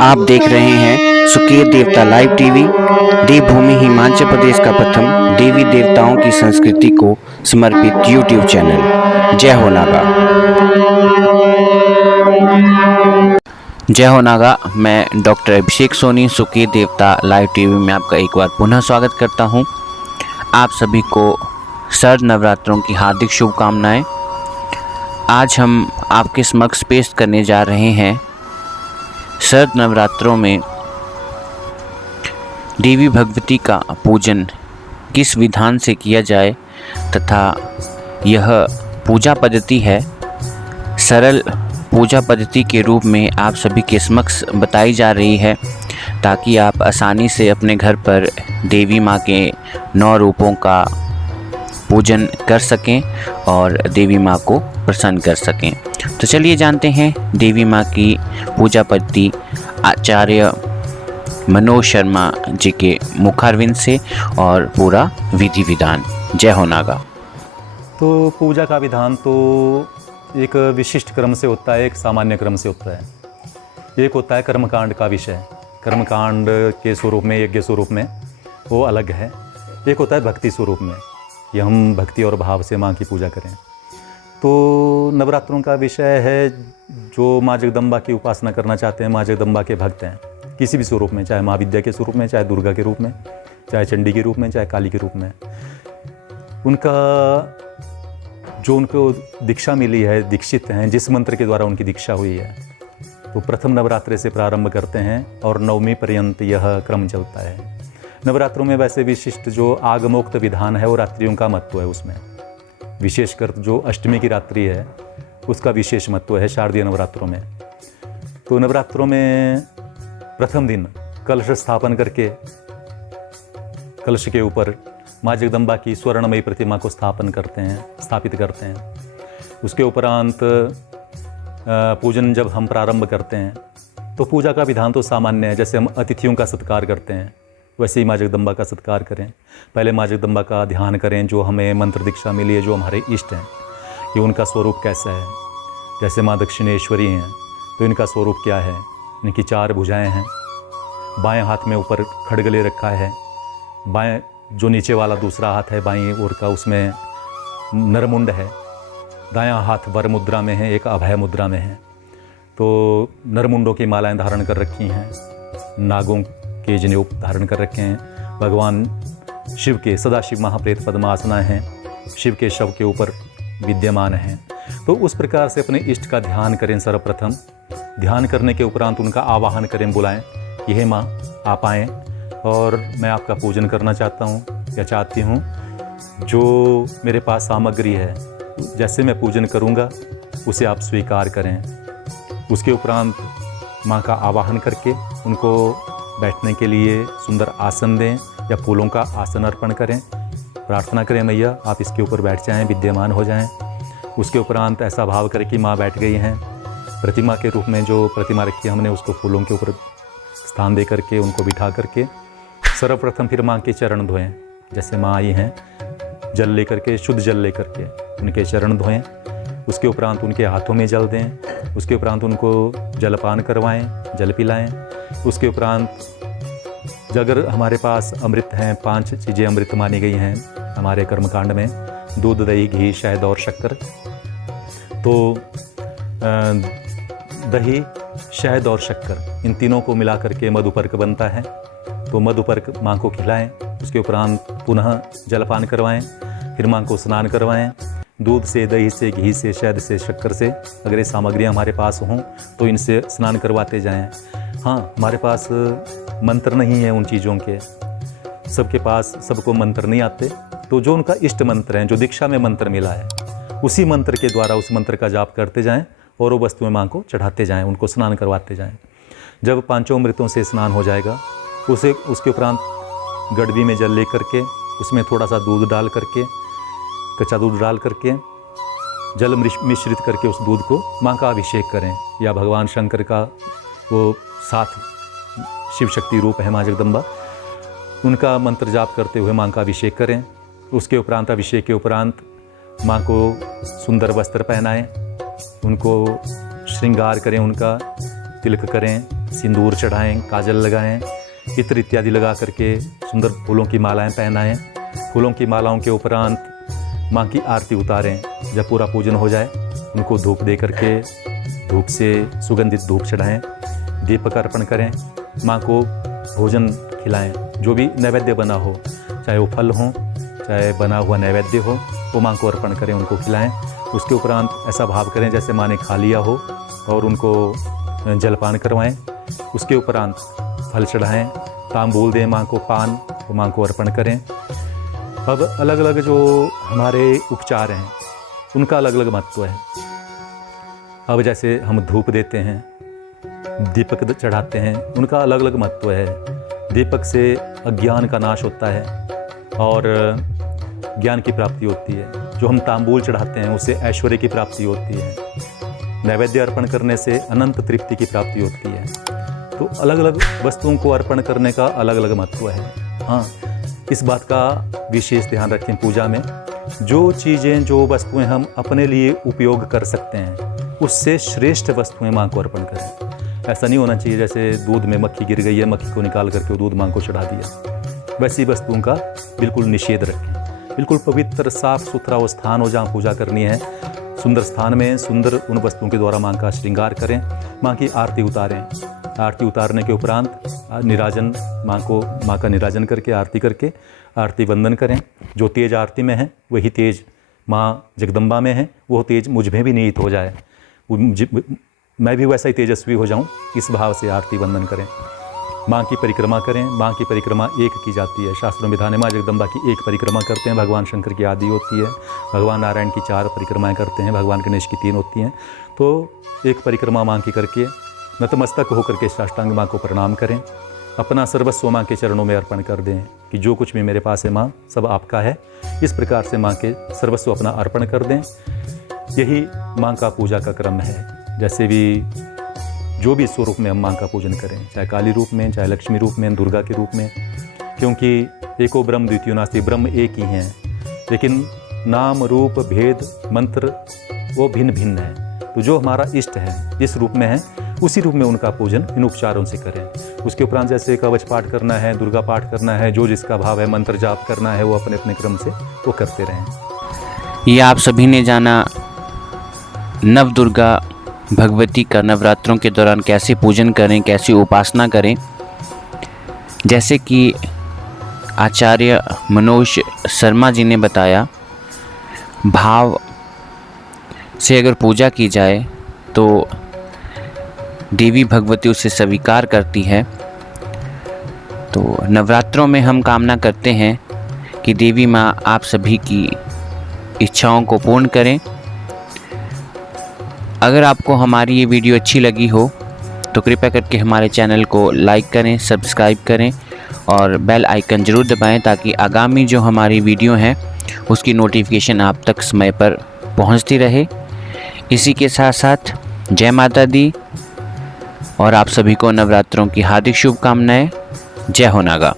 आप देख रहे हैं सुकेत देवता लाइव टीवी। देवभूमि हिमाचल प्रदेश का प्रथम देवी देवताओं की संस्कृति को समर्पित यूट्यूब चैनल। जय हो नागा। जय हो नागा। मैं डॉक्टर अभिषेक सोनी सुकेत देवता लाइव टीवी में आपका एक बार पुनः स्वागत करता हूं। आप सभी को शरद नवरात्रों की हार्दिक शुभकामनाएं। आज हम आपके समक्ष पेश करने जा रहे हैं शरद नवरात्रों में देवी भगवती का पूजन किस विधान से किया जाए तथा यह पूजा पद्धति है सरल पूजा पद्धति के रूप में आप सभी के समक्ष बताई जा रही है, ताकि आप आसानी से अपने घर पर देवी माँ के 9 रूपों का पूजन कर सकें और देवी माँ को प्रसन्न कर सकें। तो चलिए जानते हैं देवी माँ की पूजा पद्धति आचार्य मनोज शर्मा जी के मुखारविंद से और पूरा विधि विधान। जय हो नागा। तो पूजा का विधान तो एक विशिष्ट क्रम से होता है, एक सामान्य क्रम से होता है। एक होता है कर्मकांड का विषय, कर्मकांड के स्वरूप में, यज्ञ स्वरूप में वो अलग है। एक होता है भक्ति स्वरूप में, कि हम भक्ति और भाव से माँ की पूजा करें। तो नवरात्रों का विषय है, जो माँ जगदम्बा की उपासना करना चाहते हैं, माँ जगदम्बा के भक्त हैं, किसी भी स्वरूप में, चाहे माँ विद्या के स्वरूप में, चाहे दुर्गा के रूप में, चाहे चंडी के रूप में, चाहे काली के रूप में, उनका जो उनको दीक्षा मिली है, दीक्षित हैं, जिस मंत्र के द्वारा उनकी दीक्षा हुई है, तो प्रथम नवरात्रे से प्रारंभ करते हैं और नवमी पर्यंत यह क्रम चलता है। नवरात्रों में वैसे विशिष्ट जो आगमोक्त विधान है वो रात्रियों का महत्व है। उसमें विशेषकर जो अष्टमी की रात्रि है उसका विशेष महत्व है शारदीय नवरात्रों में। तो नवरात्रों में प्रथम दिन कलश स्थापन करके कलश के ऊपर माँ जगदम्बा की स्वर्णमयी प्रतिमा को स्थापित करते हैं। उसके उपरांत पूजन जब हम प्रारंभ करते हैं तो पूजा का विधान तो सामान्य है। जैसे हम अतिथियों का सत्कार करते हैं वैसे ही माँ जगदम्बा का सत्कार करें। पहले माँ जगदम्बा का ध्यान करें, जो हमें मंत्र दीक्षा मिली है, जो हमारे इष्ट हैं, कि उनका स्वरूप कैसा है। जैसे माँ दक्षिणेश्वरी हैं तो इनका स्वरूप क्या है। इनकी 4 भुजाएं हैं, बाएं हाथ में ऊपर खड्ग ले रखा है, बाएं जो नीचे वाला दूसरा हाथ है बाईं ओर का, उसमें नरमुंड है, दायां हाथ वर मुद्रा में है, एक अभय मुद्रा में है। तो नरमुंडों की मालाएं धारण कर रखी हैं, नागों के जनेऊ धारण कर रखे हैं। भगवान शिव के सदाशिव महाप्रेत पद्मासना हैं, शिव के शव के ऊपर विद्यमान हैं। तो उस प्रकार से अपने इष्ट का ध्यान करें। सर्वप्रथम ध्यान करने के उपरांत उनका आवाहन करें, बुलाएं कि हे माँ आप आएँ और मैं आपका पूजन करना चाहता हूँ या चाहती हूँ। जो मेरे पास सामग्री है, जैसे मैं पूजन करूँगा उसे आप स्वीकार करें। उसके उपरांत माँ का आवाहन करके उनको बैठने के लिए सुंदर आसन दें या फूलों का आसन अर्पण करें। प्रार्थना करें, मैया आप इसके ऊपर बैठ जाएं, विद्यमान हो जाएं। उसके उपरांत ऐसा भाव करें कि माँ बैठ गई हैं। प्रतिमा के रूप में जो प्रतिमा रखी है हमने, उसको फूलों के ऊपर स्थान दे करके उनको बिठा करके सर्वप्रथम फिर माँ के चरण धोएं। जैसे माँ आई हैं, जल लेकर के, शुद्ध जल लेकर के उनके चरण धोएं। उसके उपरांत उनके हाथों में जल दें। उसके उपरांत उनको जलपान करवाएं, जल पिलाएं। उसके उपरांत अगर हमारे पास अमृत हैं, 5 चीज़ें अमृत मानी गई हैं हमारे कर्मकांड में, दूध, दही, घी, शहद और शक्कर। तो दही, शहद और शक्कर, इन तीनों को मिला करके मधुपर्क बनता है। तो मधुपर्क माँ को खिलाएं। उसके उपरांत पुनः जलपान करवाएं, फिर माँ को स्नान करवाएं। दूध से, दही से, घी से, शहद से, शक्कर से, अगर ये सामग्रियाँ हमारे पास हों तो इनसे स्नान करवाते जाएं। हाँ, हमारे पास मंत्र नहीं है उन चीज़ों के, सबके पास सबको मंत्र नहीं आते। तो जो उनका इष्ट मंत्र है, जो दीक्षा में मंत्र मिला है, उसी मंत्र के द्वारा उस मंत्र का जाप करते जाएं और वो वस्तुएं माँ को चढ़ाते जाएं, उनको स्नान करवाते जाएं। जब 5 अमृतों से स्नान हो जाएगा उसके उपरांत गड़बी में जल ले करके उसमें थोड़ा सा दूध डाल करके, कच्चा दूध डाल करके, जल मिश्रित करके उस दूध को माँ का अभिषेक करें। या भगवान शंकर का वो 7 शिव शक्ति रूप है माँ जगदम्बा, उनका मंत्र जाप करते हुए माँ का अभिषेक करें। उसके उपरांत, अभिषेक के उपरांत माँ को सुंदर वस्त्र पहनाएं, उनको श्रृंगार करें, उनका तिलक करें, सिंदूर चढ़ाएं, काजल लगाएं, इत्र इत्यादि लगा करके सुंदर फूलों की मालाएं पहनाएं। फूलों की मालाओं के उपरांत माँ की आरती उतारें। जब पूरा पूजन हो जाए उनको धूप दे करके धूप से सुगंधित धूप चढ़ाएं, दीपक अर्पण करें, माँ को भोजन खिलाएं। जो भी नैवेद्य बना हो, चाहे वो फल हो, चाहे बना हुआ नैवेद्य हो, वो माँ को अर्पण करें, उनको खिलाएं। उसके उपरांत ऐसा भाव करें जैसे माँ ने खा लिया हो और उनको जलपान करवाएं। उसके उपरांत फल चढ़ाएं, तांबूल दें माँ को, पान वो माँ को अर्पण करें। अब अलग अलग जो हमारे उपचार हैं उनका अलग अलग महत्व है। अब जैसे हम धूप देते हैं, दीपक चढ़ाते हैं, उनका अलग अलग महत्व है। दीपक से अज्ञान का नाश होता है और ज्ञान की प्राप्ति होती है। जो हम तांबूल चढ़ाते हैं उससे ऐश्वर्य की प्राप्ति होती है। नैवेद्य अर्पण करने से अनंत तृप्ति की प्राप्ति होती है। तो अलग अलग वस्तुओं को अर्पण करने का अलग अलग महत्व है। हाँ, इस बात का विशेष ध्यान रखें पूजा में। जो चीज़ें, जो वस्तुएं हम अपने लिए उपयोग कर सकते हैं उससे श्रेष्ठ वस्तुएं माँ को अर्पण करें। ऐसा नहीं होना चाहिए जैसे दूध में मक्खी गिर गई है, मक्खी को निकाल करके वो दूध माँ को चढ़ा दिया। वैसी वस्तुओं का बिल्कुल निषेध रखें। बिल्कुल पवित्र साफ सुथरा वो स्थान हो जहाँ पूजा करनी है, सुंदर स्थान में सुंदर उन वस्तुओं के द्वारा माँ का श्रृंगार करें, माँ की आरती उतारें। आरती उतारने के उपरांत निराजन माँ का निराजन करके आरती वंदन करें। जो तेज आरती में है वही तेज माँ जगदम्बा में है, वो तेज मुझ में भी निहित हो जाए, मैं भी वैसा ही तेजस्वी हो जाऊं, इस भाव से आरती वंदन करें। माँ की परिक्रमा करें। माँ की परिक्रमा एक की जाती है। शास्त्रों में विधान है माँ जगदम्बा की एक परिक्रमा करते हैं। भगवान शंकर की आदि होती है, भगवान नारायण की 4 परिक्रमाएं करते हैं, भगवान गणेश की 3 होती हैं। तो एक परिक्रमा माँ की करके नतमस्तक होकर के साष्टांग माँ को प्रणाम करें। अपना सर्वस्व माँ के चरणों में अर्पण कर दें कि जो कुछ भी मेरे पास है माँ सब आपका है। इस प्रकार से माँ के सर्वस्व अपना अर्पण कर दें। यही माँ का पूजा का क्रम है। जैसे भी जो भी स्वरूप में हम माँ का पूजन करें, चाहे काली रूप में, चाहे लक्ष्मी रूप में, दुर्गा के रूप में, क्योंकि एको ब्रह्म द्वितीयो नास्ति, ब्रह्म एक ही हैं, लेकिन नाम रूप भेद मंत्र वो भिन्न भिन्न है। तो जो हमारा इष्ट है जिस रूप में है उसी रूप में उनका पूजन इन उपचारों से करें। उसके उपरांत जैसे कवच पाठ करना है, दुर्गा पाठ करना है, जो जिसका भाव है, मंत्र जाप करना है, वो अपने अपने क्रम से वो करते रहें। ये आप सभी ने जाना नव दुर्गा भगवती का नवरात्रों के दौरान कैसे पूजन करें, कैसे उपासना करें। जैसे कि आचार्य मनोज शर्मा जी ने बताया, भाव से अगर पूजा की जाए तो देवी भगवती उसे स्वीकार करती है। तो नवरात्रों में हम कामना करते हैं कि देवी माँ आप सभी की इच्छाओं को पूर्ण करें। अगर आपको हमारी ये वीडियो अच्छी लगी हो तो कृपया करके हमारे चैनल को लाइक करें, सब्सक्राइब करें और बेल आइकन ज़रूर दबाएं ताकि आगामी जो हमारी वीडियो हैं उसकी नोटिफिकेशन आप तक समय पर पहुंचती रहे। इसी के साथ साथ जय माता दी और आप सभी को नवरात्रों की हार्दिक शुभकामनाएं। जय हो नागा।